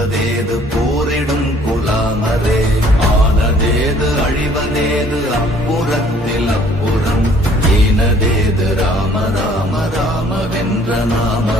புருவதேது போரிடும் குலாமரே ஆனதேது அழிவதேது அப்புறத்தில் அப்புறம் ஈனதேது ராம ராம ராம வென்ற நாமமே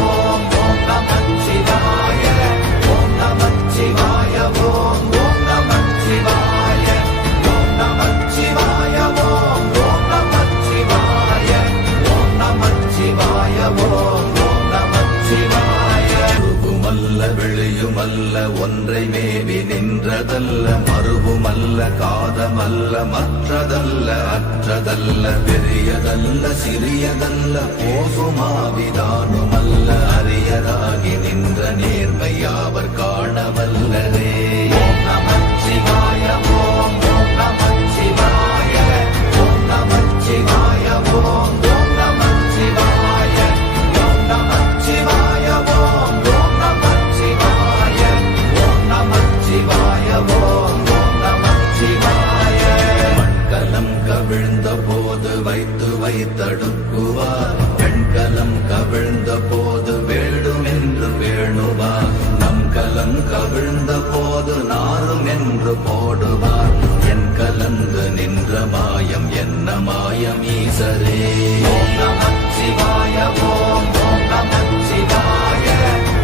நின்றதல்ல மறுவுமல்ல காதமல்ல மற்றதல்ல அற்றதல்ல பெரியதல்ல சிறியதல்ல போசுமாவிதானுமல்ல அரியதாகி நின்ற நேர்மை அவர் காண வல்லரே நமச்சிவாய ஓம் ஓம் நமச்சிவாய ஓம் நமச்சிவாய ஓம் மாயம் என்ன மாயம் ஈசரே ஓம் ஓம் ஓம் நமச்சிவாய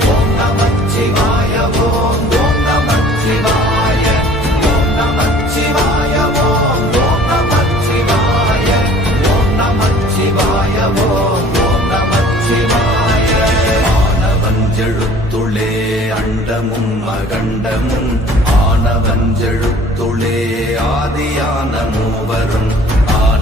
ஓம் நமச்சிவாய ஓம் ஓம் நமச்சிவாய ஓம் நமச்சிவாய ஓம் ஓம் நமச்சிவாய ஓம் நமச்சிவாய ஓம் ஓம் நமச்சிவாய ஆனவஞ்செழுத்துளே அண்டமும் அகண்டமும் ஆனவஞ்செழுத்துளே ஆதியான மூவரும்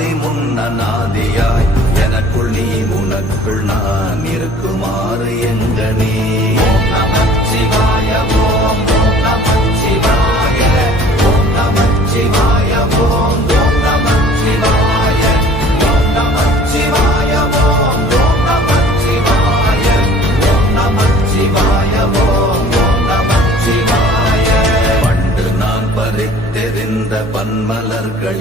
ஆதி முன்ன நாதியாய் எனக்குள் நீ உனக்குள் நான் இருக்குமாறு எங்க நீ? சிவா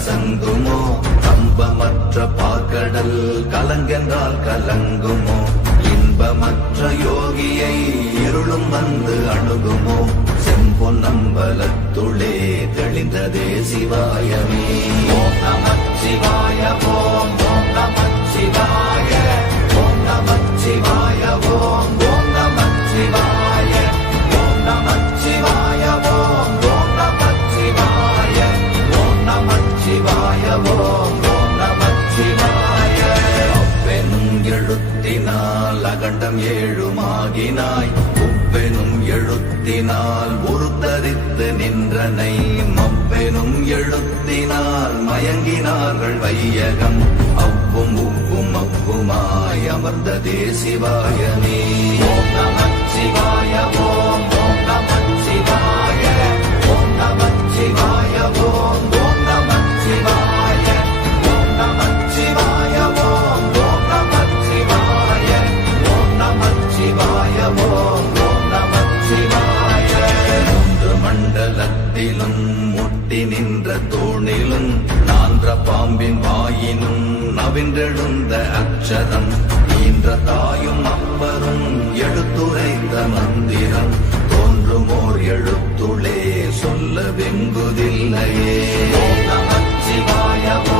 கசங்குமோ கம்பமற்ற பாக்கடல் கலங்கென்றால் கலங்குமோ? இன்பமற்ற யோகியை இருளும் வந்து அணுகுமோ? செம்பொன்னம்பலத்துளே தெளிந்ததே சிவாயமே. ஓம் நமச்சிவாய ஓம் ஓம் நமச்சிவாய ஓம் நமச்சிவாய ஓம் ஏழுமாகினாய். ஒவ்வெனும் எழுத்தினால் உருத்தரித்து நின்றனை. மவ்வெனும் எழுத்தினால் மயங்கினார்கள் வையகம். அவ்வும் உவ்வும் அவ்வுமாய் அமர்ந்த தேசிவாயனே சிவாய நமச்சிவாய ஓம் ஓம் நமச்சிவாய ஓம் நமச்சிவாய ஓம் நவின்றெழுந்த அக்ஷரம் ஈன்ற தாயும் அப்பரும் எடுத்துரைத்த மந்திரம். தோன்றுமோர் எழுத்துளே சொல்ல வெங்குதில்லையே. ஓம்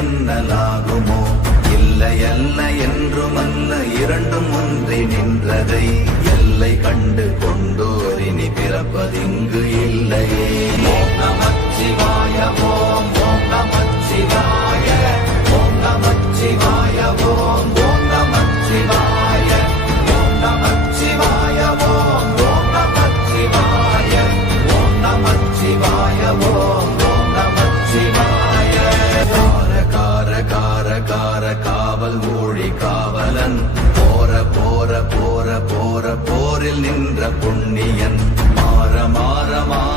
என்னலாகுமோ? இல்லை அல்ல என்றும் அல்ல இரண்டும் ஒன்றி நின்றதை எல்லை கண்டு கொண்டோரினி பிறப்பதின் காவலன். போற போற போற போற போரில் நின்ற புண்ணியன். மாற மாற மாற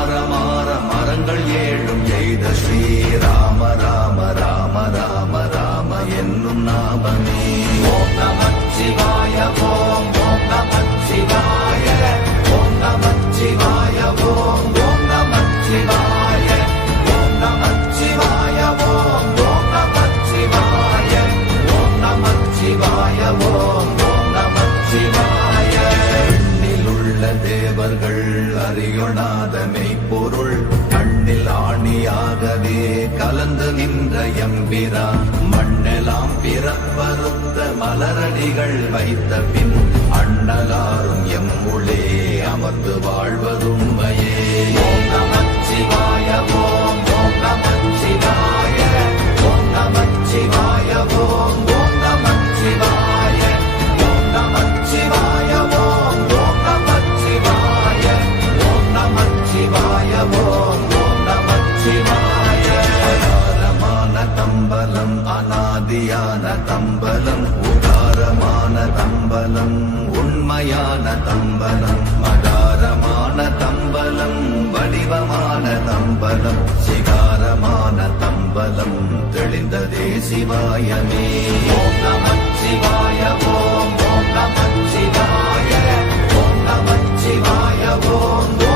அமர்ந்து வாழ்வதுண்மையே ஓம் நமச்சிவாய ஓம் ஓம் நமச்சிவாய ஓம் நமச்சிவாய ஓம் ஓம் நமச்சிவாய ஓம் நமச்சிவாய ஓம் ஓம் நமச்சிவாய ஓம் நமச்சிவாய ஓம் ஓம் நமச்சிவாய உதாரமான தம்பலம் அநாதியான தம்பலம் உதாரமான தம்பலம் உண்மையான தம்பலம் மகாரமான தம்பலம் வடிவமான தம்பலம் சிகாரமான தம்பலம் தெளிந்ததே சிவாயமே. ஓம் நமச்சிவாய ஓம் ஓம் நமச்சிவாய ஓம் நமச்சிவாய ஓம் ஓம்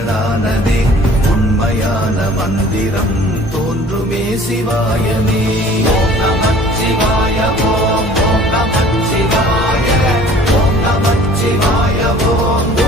நீரதானதே உண்மையான மந்திரம் தோன்றுமே சிவாயமே. ஓம் சிவாய ஓம் ஓம் நமச்சிவாய ஓம் நமச்சிவாய ஓம் ஓம்